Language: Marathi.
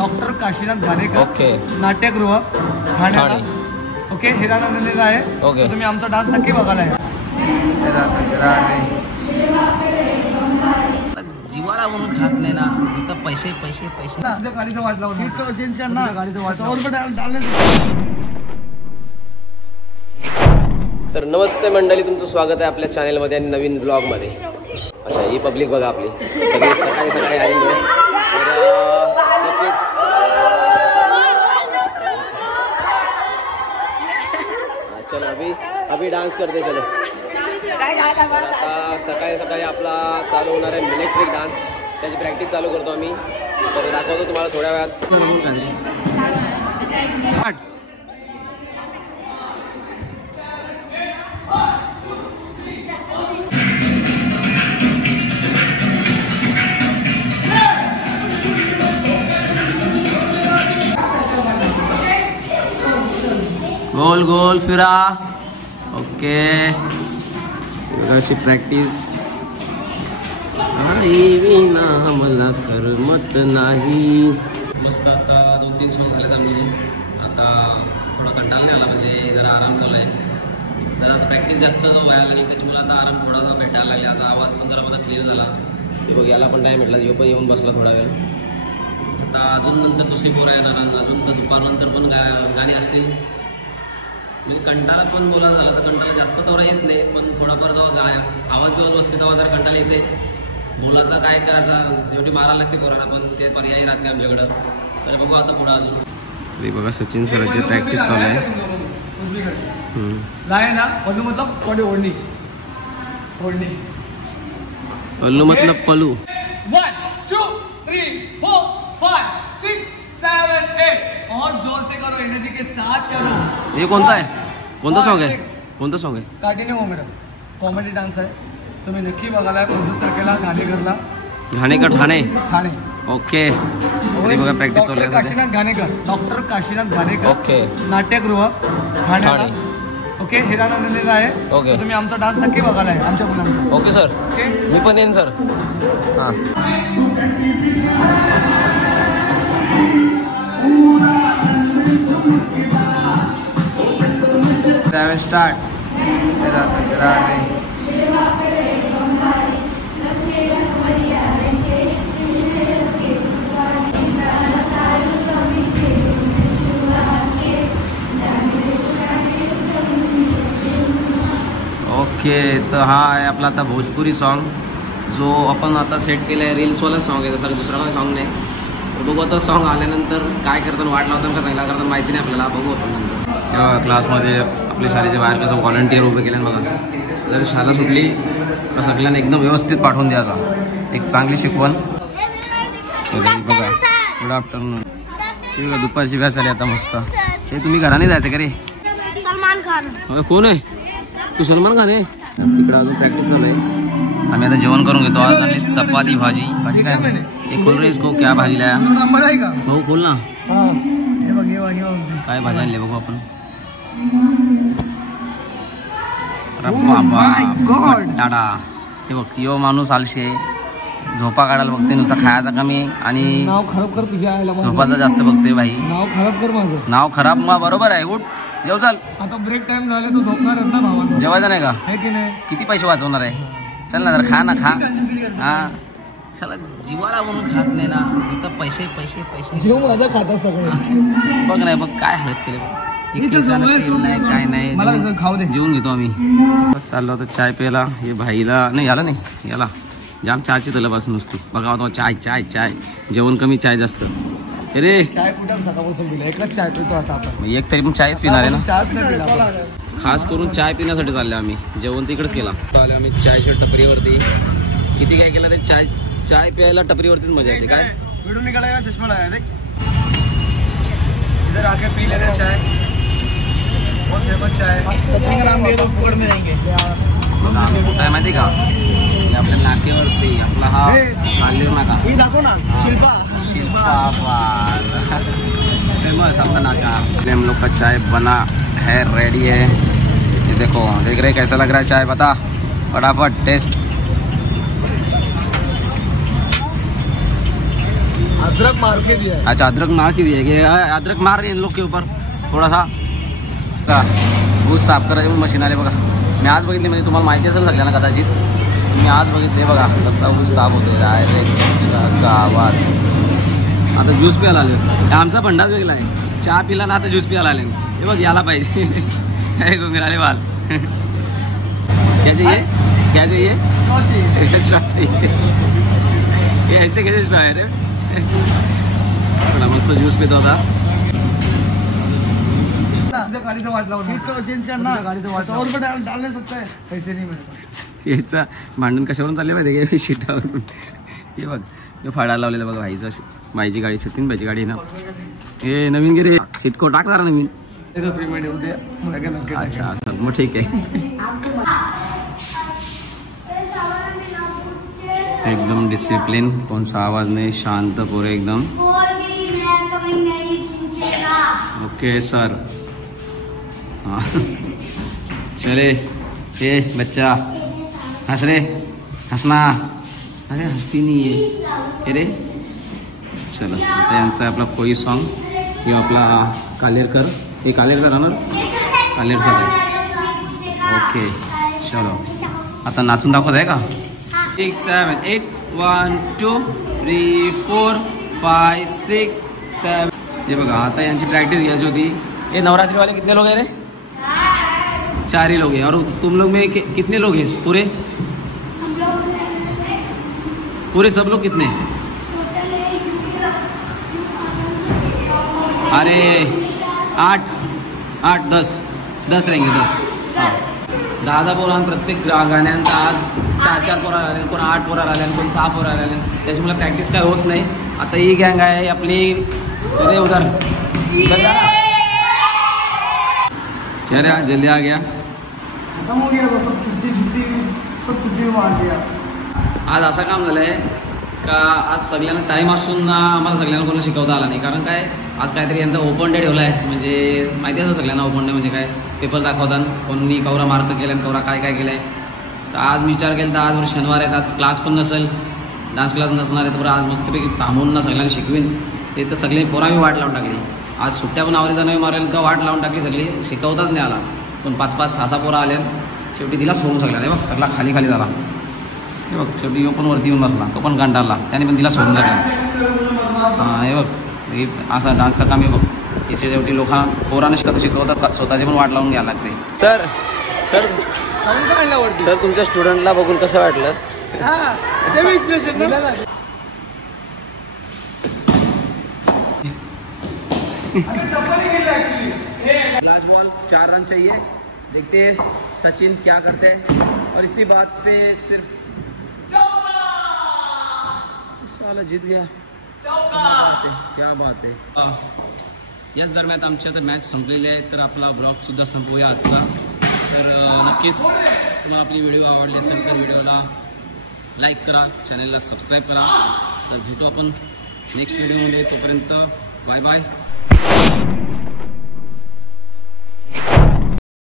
डॉक्टर काशीनाथ घाणेकर. ओके. नाट्यगृह ठाण्याला. ओके. हिरानंदिनीला आहे. ओके. तुम्ही आमचा डान्स नक्की बघायला या. जीवाला म्हणून खात नाही ना, नुसतं पैसे पैसे पैसे. गाडीचं वाट लावून गाडीचं वाट. तर नमस्ते मंडळी, तुमचं स्वागत आहे आपल्या चॅनलमध्ये आणि नवीन ब्लॉगमध्ये. अच्छा, ही पब्लिक बघा आपली सगळी सकाळी सकाळी आली आहे. तर चलो अभी डान्स करते. चलो आता सकाळी सकाळी आपला चालू होणार आहे इलेक्ट्रिक डान्स. त्याची प्रॅक्टिस चालू करतो आम्ही. तर दाखवतो तुम्हाला थोड्या वेळात. गोल गोल फिरा. ओके. अशी प्रॅक्टिस. मला करमत नाही. मस्त. आता 2-3 सॉंग झालेत आमचे. आता थोडा कंटाळा नाही आला, म्हणजे जरा आराम चालू आहे. जरा आता प्रॅक्टिस जास्त व्हायला लागली, त्याच्यामुळे आता आराम थोडासा भेटायला लागला. आता आवाज पण जरा माझा क्लिअर झाला. हे बघ, याला पण टाईम भेटला. यो पण येऊन बसला थोडा वेळ. आता अजून नंतर दुसरी पोरं येणार. अजून तर दुपारनंतर पण गाणी असतील. म्हणजे कंटाळा पण बोला झाला तर कंटाळा जास्त तेवढा येत नाही, पण थोडाफार जेव्हा आवाज दिवस बसते तेव्हा जरा कंटाळा येते. बोलायचं काय करायचं, शेवटी मारायला लागते पोरांना, पण ते पर्यायी राहते आमच्याकडं. तर बघू आता पुढं अजून. तरी बघा सचिन सरांची प्रॅक्टिस चालू आहे. ना पल्लू मतलब थोड़ी ओढ़नी. पल्लू मतलब पलू. 1 2 3 4 5 6 7 8. और जोर से करो, एनर्जी के साथ करो. हे कोणता आहे? कोणता सॉन्ग आहे? कोणता सॉन्ग आहे? काठीने हो मॅडम. कॉमेडी डान्स आहे. तुम्ही नक्की बघायला. 25 तारखेला घाणेकरला. घाणेकर ठाणे. ओके. बघा प्रॅक्टिस चालू आहे. काशीनाथ घाणेकर. डॉक्टर काशीनाथ घाणेकर. ओके. नाट्यगृह ठाण्याला. ओके. हिरानंदिनीला आहे. ओके. तुम्ही आमचा डान्स नक्की बघायला आहे आमच्या मुलांचा. Okay sir. ओके. मी पण येईन सर. हां. स्टार्ट. ओके. तर हा आहे आपला आता भोजपुरी सॉन्ग, जो आपण आता सेट केला आहे. रील्सवाला सॉन्ग आहे, जसं दुसरा काही सॉन्ग नाही. तर बघू आता सॉन्ग आल्यानंतर काय करताना वाट लावताना का चांगला करताना माहिती नाही आपल्याला. बघू आपण नंतर. क्लासमध्ये आपल्या शाळेच्या बाहेर कसं व्हॉलंटियर उभे केलं बघा. जर शाळा सुटली तर सगळ्यांना एकदम व्यवस्थित पाठवून द्यायचा. एक चांगली शिकवण. बघा. Good afternoon. ठीक आहे. दुपारची बॅच आली आता मस्त. हे तुम्ही घराने जायचं का रे? सलमान खान. कोण आहे तू? सलमान खान आहे. तिकडे अजून प्रॅक्टिस चालू आहे. आम्ही आता जेवण करून घेतो. आज आम्ही चपाती भाजी. भाजी काय हे खोल रे इसको. क्या भाजी लाया भाऊ? खोल ना. काय भाजी आणली बघू आपण. टाटा. हे बघ, यो माणूस आलशे झोपा काढायला बघते, नुसता खायचा कमी आणि नाव खराब कर. झोपाचा जास्त बघते भाई. नाव खराब कर माझं. नाव खराब मग बरोबर आहे. उठ जेव चाल. आता ब्रेक टाइम झाले तर झोपणारच ना भावाला. जेवायचं नाही का? आहे की नाही? किती पैसे वाचवणार आहे? चल ना जरा खा ना. खा. हा चला. जीवाला म्हणून खात नाही ना, नुसतं पैसे पैसे पैसे. जेव माझं खातात सगळं. बघ नाही बघ काय हालत केले. नाही काय नाही. खाऊ दे. जेवून घेतो आम्ही. चाललो होतं चाय प्यायला. हे भाईला नाही याला नाही याला जाम चहाची तलपासून नुसती. बघा होता चाय चाय चाय. जेवण कमी, चाय जास्त. अरे चाय कुठं सकाळपासून पिला? एकच चाय पितो आता आपण. एक तरी पण चायच पिणार आहे ना. चहाच नाही पिला. खास करून चाय पिण्यासाठी चालले आम्ही. जेवण तिकडेच केला. आले आम्ही चायच्या टपरीवरती. किती काय केलं तरी चाय प्यायला टपरीवरतीच मजा येते. काय व्हिडिओ निकाला ना, चष्मा लगाया देख. इधर आके पी लेते चाय. बहुत फेमस चाय. सचिन का नाम लिए तो पकड़ में रहेंगे. कुठं आहे माहिती का? आपल्या नाक्यावरती आपला हा आलेर नाका. दाखव ना. शिल्पा फेमस अपना नाका. हम लोग का चाय बना है, रेडी है. ये देखो, देख रहे कैसा लग रहा है चाय? बता फटाफट टेस्ट. अदरक मार के दिया है। अच्छा अदरक मार के दिया है, अदरक मार रहे हैं इन लोग के ऊपर थोड़ा सा ऊस साफ करायचे मशीन आले बघा. मी आज बघितली, म्हणजे तुम्हाला माहिती असेल सगळ्यांना कदाचित. मी आज बघितले बघा कसा ऊस साफ होतो डायरेक्ट गावात. आता ज्यूस प्यायला आले, आमचा भंडार वेगळा आहे. चहा पिला ना आता ज्यूस प्यायला आले. हे बघ याला पाहिजे काय घुंगराले वाल. क्या चाहिए क्या चाहिए ये ऐसे कैसे स्ट्रॉ है रे. मस्त ज्यूस पितो होता. गाडीचा वाट लावून चेंज करना, गाडीचा डाल नाही सकता है, पैसे नाही मिळत. याचा भांडण कशावरून चालले माहिती का, शिटावरून. हे बघ हे फाडा लावलेला बघा भाईचा. भाईची गाडी सतीन भाईची गाडी ना. हे नवीन गिरे शिटको टाकणार नवीन. पेमेंट येऊ दे. अच्छा असं मग ठीक आहे. एकदम डिसिप्लिन, कौन सा आवाज नहीं, शांत पूरे एकदम. Okay sir. हाँ चले ये बच्चा हंस रे, हंसना. अरे हंसती नहीं है रे. चलो आता यांचा आपला कोई सॉन्ग. हे आपला कालेरकर, हे कालेरचा राहणार, कालेरचा आहे. ओके चलो आता नाचून दाखवत आहे का. 6 7 8 1 2 3 4 5 6 7. ये बघा आता यांची प्रैक्टिस घ्यायची होती. ये नवरात्रि वाले कितने लोग हैं रे. 4 ही लोग हैं. और तुम लोग में कितने लोग हैं पूरे पूरे सब लोग कितने. अरे 8 8 10 रहेंगे. 10 पोरां प्रत्येक गाण्यांचा आज 4 पोरा राहिले, कोण 8 पोरा राहिले, कोण 6 पोरा राहिले. त्याच्यामुळे प्रॅक्टिस काय होत नाही. आता ही गँग आहे आपली. चले उधर क्या रे जल्दी आ गया. खत्म हो गया सब. छुट्टी मार दिया. आज असं काम झालं आहे का आज सगळ्यांना टाईम असून ना आम्हाला सगळ्यांना कोणाला शिकवता आला नाही. कारण काय आज काहीतरी यांचा ओपन डे ठेवला आहे. म्हणजे माहिती असं सगळ्यांना ओपन डे म्हणजे काय, पेपर दाखवतात कोणी कवरा मार्क केले आणि कवरा काय काय केलं आहे. तर आज विचार केला तर आज शनिवार आहेत, आज क्लास पण नसेल, डान्स क्लास नसणार आहे. तर आज मस्तपैकी थांबून ना सगळ्यांना शिकवीन. ते तर सगळे पोरांनी वाट लावून टाकली. आज सुट्ट्या पण आवडीचा नाही मारेल का वाट लावून टाकली सगळी. शिकवताच नाही आला. पण 5 6 पोरं आले. शेवटी दिला सोडून सगळ्यांना. बघ सगळा खाली झाला. हे बघ शेवटी यो पण वरती येऊन बसला, तो पण गांडारला, त्याने पण तिला सोडून सगळ्यांना. हां हे बघ हे असा डान्सचं काम आहे बघ. याच्या शेवटी लोक पोरांना शिकवतात, स्वतःची पण वाट लावून घ्यायला लागते. सर सर सर तुमच्या स्टुडंटला बघून कसं वाटलं. Same expression. Last ball 4 run चाहिए. देखते हैं सचिन क्या करते हैं. और इसी बात पे सिर्फ साला जीत गया. क्या बात आहे. याच दरम्यान आमच्या तर मॅच संपलेली आहे. तर आपला ब्लॉगसुद्धा संपवूया आजचा. तर नक्कीच तुम्हाला आपली व्हिडिओ आवडली असेल तर व्हिडिओला लाईक करा, चॅनलला सबस्क्राईब करा. तर भेटू आपण नेक्स्ट व्हिडिओमध्ये. तोपर्यंत बाय बाय.